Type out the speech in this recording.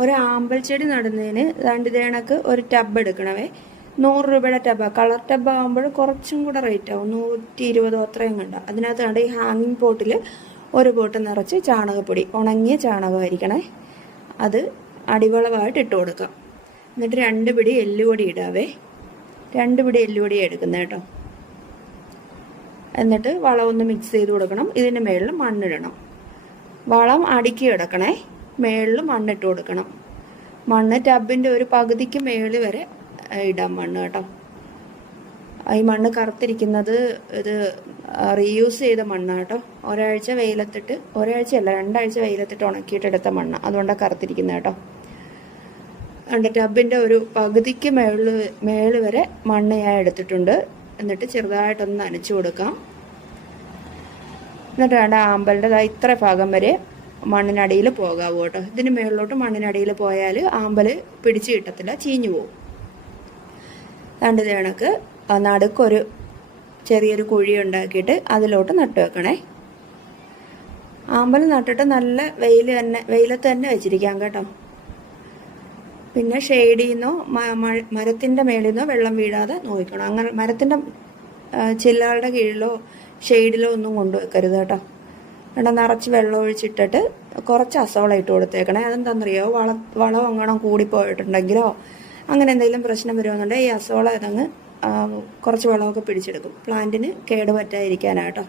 ഒരു ആമ്പൽ ചെടി നടുന്നതിന് ഇതേ കണക്ക് ഒരു ടബ് എടുക്കണമേ. 100 രൂപയുടെ ടബാണ്. കളർ ടബ് ആകുമ്പോൾ കുറച്ചും കൂടെ റേറ്റ് ആവും, 120 അത്രയും കണ്ട. അതിനകത്ത് കണ്ട് ഈ ഹാങ്ങിങ് പോട്ടിൽ ഒരു പോട്ട് നിറച്ച് ചാണകപ്പൊടി, ഉണങ്ങിയ ചാണകമായിരിക്കണേ, അത് അടിവളമായിട്ട് ഇട്ട് കൊടുക്കാം. എന്നിട്ട് 2 പിടി എല്ലുപൊടി ഇടാവേ. 2 പിടി എല്ലുപൊടി എടുക്കുന്നത് കേട്ടോ. എന്നിട്ട് വളം ഒന്ന് മിക്സ് ചെയ്ത് കൊടുക്കണം. ഇതിൻ്റെ മുകളിൽ മണ്ണിടണം. വളം അടുക്കി കിടക്കണേ, മുകളിൽ മണ്ണിട്ട് കൊടുക്കണം. മണ്ണ് ടബിൻ്റെ ഒരു പകുതിക്ക് മുകളിൽ വരെ ഇടാം മണ്ണ് കേട്ടോ. ഈ മണ്ണ് കറുത്തിരിക്കുന്നത് ഇത് റീയൂസ് ചെയ്ത മണ്ണ് കേട്ടോ. ഒരാഴ്ചയല്ല 2 ആഴ്ച വെയിലത്തിട്ട് ഉണക്കിയിട്ടെടുത്ത മണ്ണ്, അതുകൊണ്ടാണ് കറുത്തിരിക്കുന്നത് കേട്ടോ. അതുകൊണ്ട് ടബിൻ്റെ ഒരു പകുതിക്ക് മേളിൽ വരെ മണ്ണ് ഞാൻ എടുത്തിട്ടുണ്ട്. എന്നിട്ട് ചെറുതായിട്ടൊന്ന് നനച്ചു കൊടുക്കാം. എന്നിട്ട് വേണ്ട ആമ്പലിൻ്റെ ഇത്ര ഭാഗം വരെ മണ്ണിനടിയിൽ പോകാവൂ കേട്ടോ. ഇതിന് മുകളിലോട്ട് മണ്ണിനടിയിൽ പോയാൽ ആമ്പൽ പിടിച്ച് കിട്ടത്തില്ല, ചീഞ്ഞു പോകും. രണ്ടു കണക്ക് നടുക്കൊരു ചെറിയൊരു കുഴി ഉണ്ടാക്കിയിട്ട് അതിലോട്ട് നട്ടു വെക്കണേ. ആമ്പൽ നട്ടിട്ട് നല്ല വെയിലത്ത് തന്നെ വെച്ചിരിക്കാം കേട്ടോ. പിന്നെ ഷെയ്ഡിൽ നിന്നോ മരത്തിൻ്റെ മേളിൽ നിന്നോ വെള്ളം വീഴാതെ നോക്കണം. അങ്ങനെ മരത്തിൻ്റെ ചില്ലകളുടെ കീഴിലോ ഷെയ്ഡിലോ ഒന്നും കൊണ്ടുവെക്കരുത് കേട്ടോ. എന്നിട്ട് നിറച്ച് വെള്ളം ഒഴിച്ചിട്ടിട്ട് കുറച്ച് അസോള ഇട്ട് കൊടുത്തേക്കണേ. അതെന്താണെന്നറിയോ, വളം അങ്ങനെ കൂടിപ്പോയിട്ടുണ്ടെങ്കിലോ അങ്ങനെ എന്തെങ്കിലും പ്രശ്നം വരുമെന്നുണ്ടെങ്കിൽ ഈ അസോള ഇതങ്ങ് കുറച്ച് വെള്ളമൊക്കെ പിടിച്ചെടുക്കും. പ്ലാന്റിന് കേടുപറ്റാതിരിക്കാനാട്ടോ.